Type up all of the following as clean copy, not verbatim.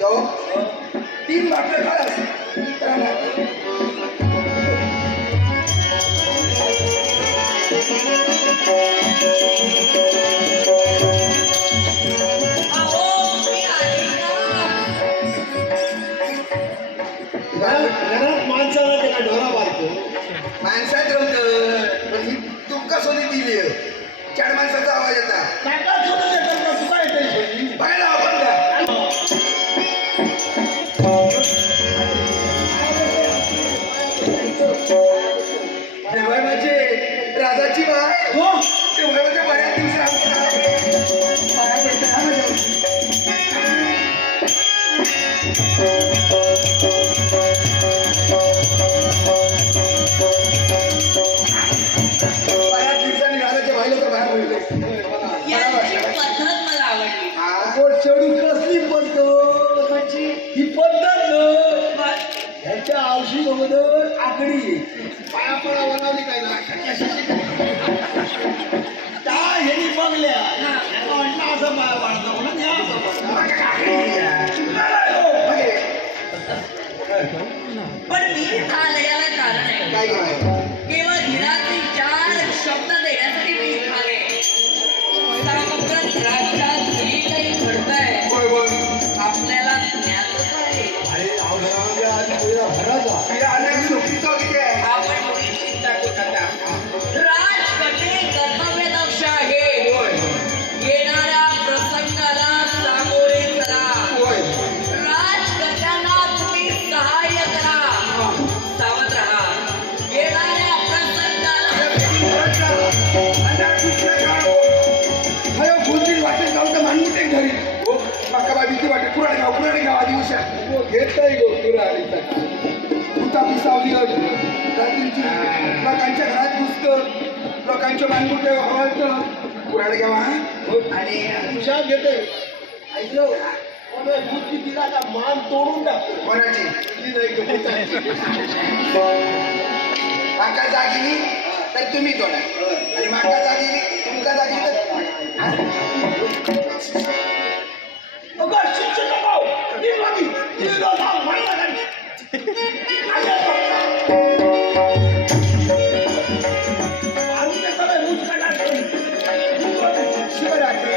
जाऊ 3 भाकऱ्या खालास घरात माणसाला त्याला ढोरा मारतो माणसात रमत पण ही तुमका सोनी दिली 4 माणसाचा आवाज येता काका सोडून येतात का तुका येते बायला आपण का माझे राजाची बाय हो ते वयाच्या बऱ्याच दिवशी आमच्या पाया पडतात हा माझ्या बऱ्याच दिवसांनी राजाच्या बाईला तर बाहेर पडले याची पद्धत मला आवडली. आपण चढू कसली पद्धत ही पद्धत न ह्याच्या औषधी अगोदर आकडी पाया पडा बनवली काय ना त्या ह्यानी बघल्या वाटलं असं पाया पाडतं म्हणून ह्या असं पण मी इथं आल्याला कारण आहे. काय काय केवळ धीराचे 4 शब्द देण्यासाठी मी इथं आले. समग्र राज्यात जे काही घडतंय होय होय आपल्याला ज्ञातच आहे. अरे औषधामध्ये आधी पहिला भराचा तुझ्या अनेक चुकीचं किती आहे आपण मुळी चिंता करू नका. राजकटे कर्तव्यदक्ष आहे. होय येणाऱ्या प्रसंगाला सामोरे चला. होय राजकन्यांना तुम्ही सहाय्य करा. सावध राहा. येणाऱ्या प्रसंगाला वाटेल गाव तर मानून एक घरी मका बा भीती वाटे कुराड गाव आधी उशा घेत नाही गो तुला आली कुता पिसावली रात्रीची लोकांच्या घरात घुसतं लोकांच्या मानगुटे हवालतं कुराड गाव आणि तुषा घेते ऐकलं बुद्धी तिला का मान तोडून टाकतो कोणाची बुद्धी नाही का माका जागिली तर तुम्ही तोडा आणि माका जागिली तुमका जागी तर अगं शिक्षक भाऊ ती मागी ती लोका मारला का मारून देतो रे मुस्कटात शिवरात्री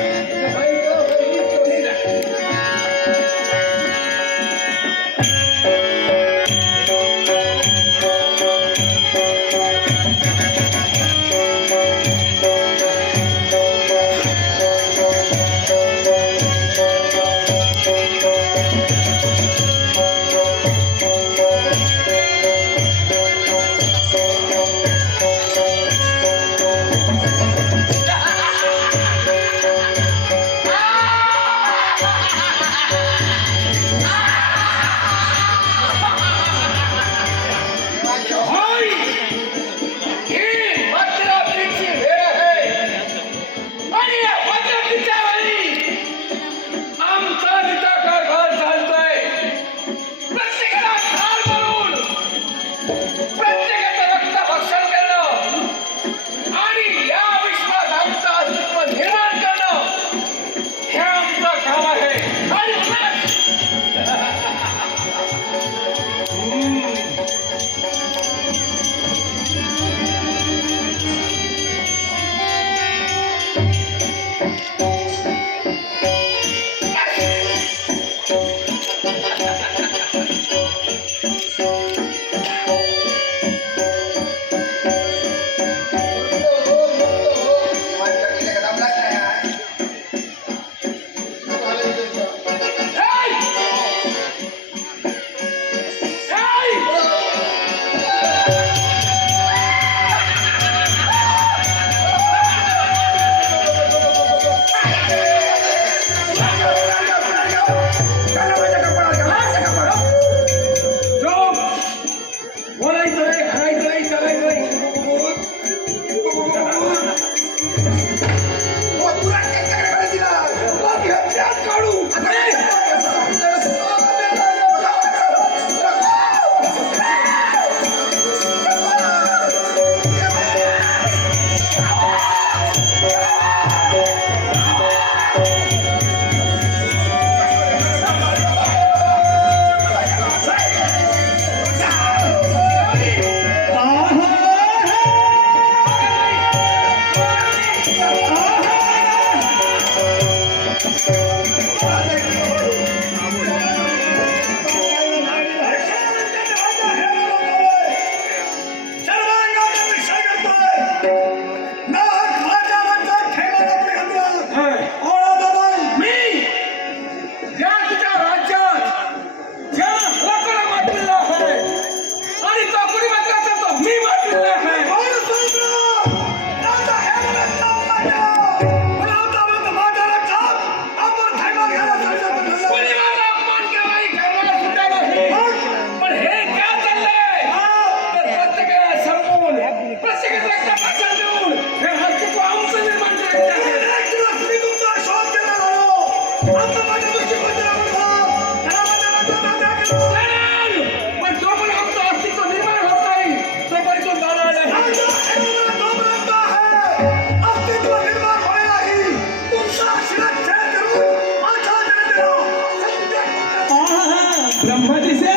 ब्रह्म दिसे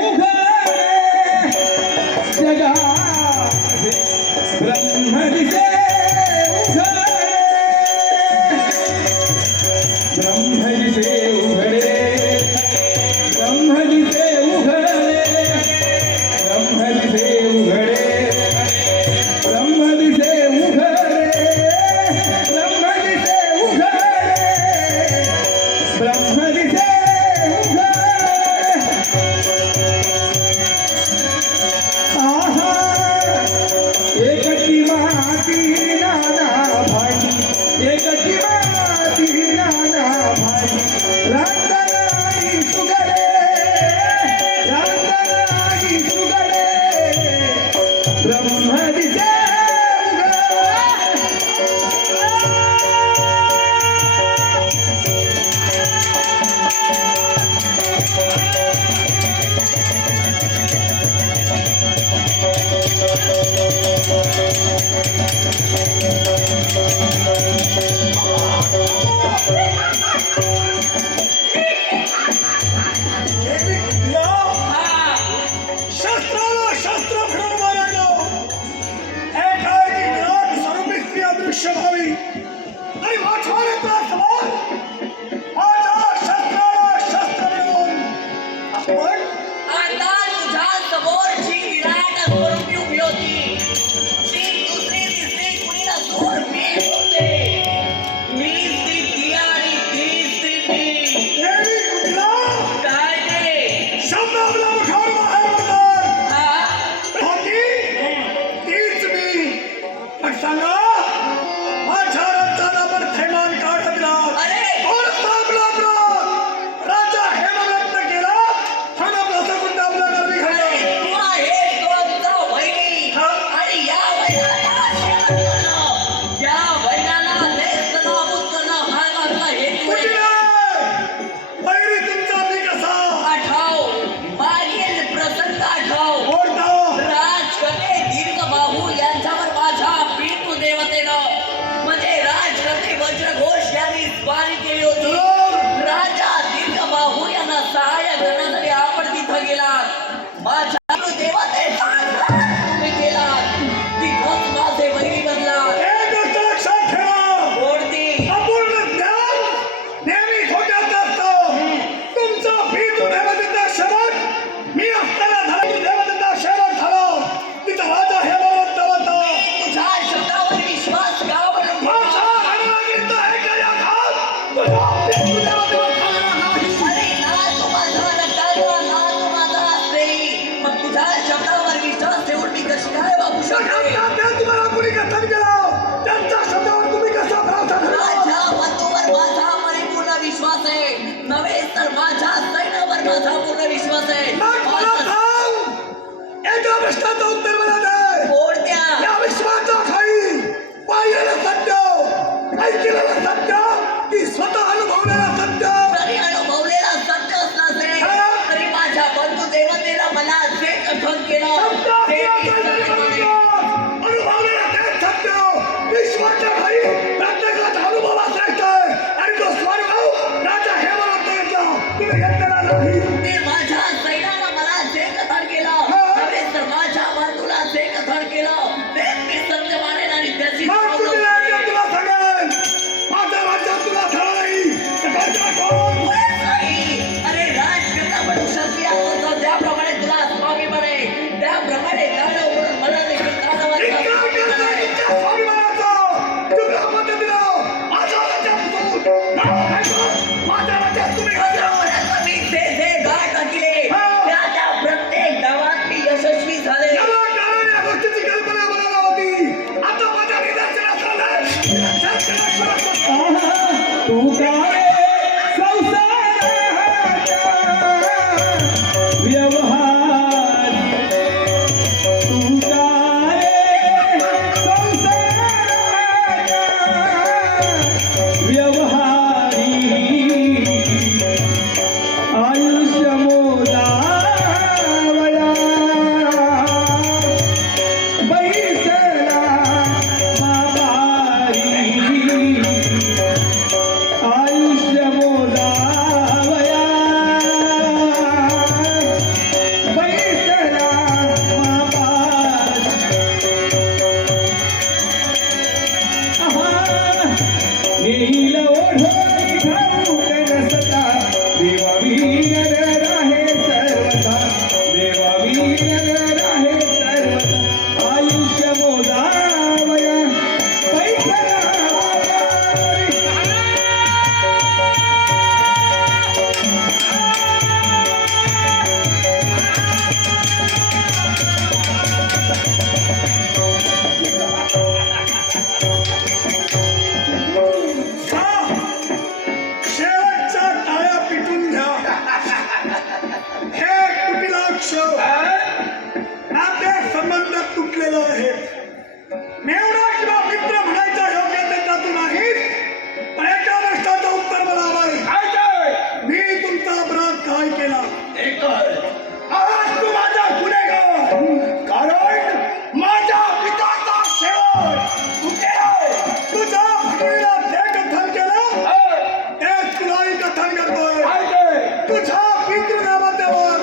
उघडे जगाचे ब्रह्म दिसे उघडे ब्रह्म दिसे उघडे ब्रह्म दिसे उघडे ब्रह्म दिसे उघडे ब्रह्म दिसे उघडे ब्रह्म दिसे उघडे ब्रह्म दिसे उघडे आहा एकटी माती नाना भाई एकटी माती नाना भाई रांजणाई सुगडे रांजणाई सुगडे ब्रह्म दिसे हा. शस्त्राला शस्त्र फिरवून मारायला एकाएकी विराट स्वरूपी स्त्री अदृश्य व्हावी आणि वाचवायला त्रास समोर माझ्या शस्त्राला शस्त्र मिळवून आपण आता तुझ्या समोर जी विराट स्वरूपी उभी होती ती दुसरी तिसरी कुणीला दूर मीच होते. मीच ती आणि तीच ती. देवी कुठला काय ते शब्द आपला मुखावर बाहेर पडतात हा? होती तीच मी पण सांगा माझ्या राज्याला पण थैमान काढ दिला अरे कोण स्थापला अपराध राजा हेमरत्न केला हा आपला सगुण आपला गर्वी अरे घालला तू आहेस तुमचा वैरी आणि या वैराला शेवट करणं या वैराला नेस्तनाबूत करणं हा आपला हेतू आहे. कुठे वैरी तुमचा मी कसा आठव मागील प्रसंग आठव ओढता राजकने दीर्घबाहू यांच्यावर माझ्या पितृ देवतेनं म्हणजे राजकने वज्रघोष यांनी स्वारी केली होती. राजा दीर्घबाहू यांना सहाय्य करण्यासाठी आपण तिथं गेलात. माझ्या देवतेचा तुम्ही केलात. तिथंच माझे वैरी बनलात. एक गोष्ट लक्षात ठेवा कोणती? अपूर्ण ज्ञान नेहमी खोट्यात असतं तुमचा पितृ देवतेचा शेवट मी असताना झाला की देवतेचा शेवट झाला तिथं राजा हेमवंत होता तुझ्या शब्दावर विश्वास का बरं माझा ठेवला? रणरागिरीचा ऐकल्या घात तुझ्या पितृ देवतेवर झालेला नाही अरे ना तू माझा नकारा ना तू माझा असते मग तुझ्या शब्दावर विश्वास ठेवून मी कशी काय वागू शकते? त्या तुम्हाला कुणी कथन केलं त्यांच्या शब्दावर तुम्ही कसा भरोसा ठेवला माझ्या बंधूवर माझा परिपूर्ण विश्वास आहे नव्हे तर माझ्या सैन्यावर माझा पूर्ण विश्वास आहे. मग मला सांग एका प्रश्नाचं उत्तर मला दे कोणत्या? या विश्वाचा खाई पाहिलेलं सत्य ऐकलेलं सत्य की स्वतः अनुभवलेलं सत्य जरी अनुभवलेला सत्य असला असेल तरी माझ्या बंधू देवतेला मला जे कथन केलं ते मी सत्य मानेन. अनुभवलेलं तेच सत्य विश्वाच्या खाई प्रत्येकाचा अनुभव असायचा आणि तो स्वानुभव राजा हेमवंत घेतला तुम्ही घेतलेला नाही ते माझ्या सैन्याला मला जे कथन केलं नव्हे तर माझ्या बंधूला जे कथन केलं ते मी सत्य मानेन आणि त्याची मग तुझी राज्य तुला सांगेल माझ्या राज्यात तुला झालं नाही ते राज्य कोण मुळेच नाही. अरे राजकन्या म्हणून क्षत्रिय होतो त्याप्रमाणे तुला स्वामी बने त्याप्रमाणे दानव म्हणून मला देखील दानवाचा स्वामी बनाय. स्वाभिमानाचं तुला पद्धतीनं माझ्या राज्यात बसून नाव खायचं माझ्या राज्यात तुम्ही बरोबरच मी जे जे गाठ टाकले पितृदेवतेवर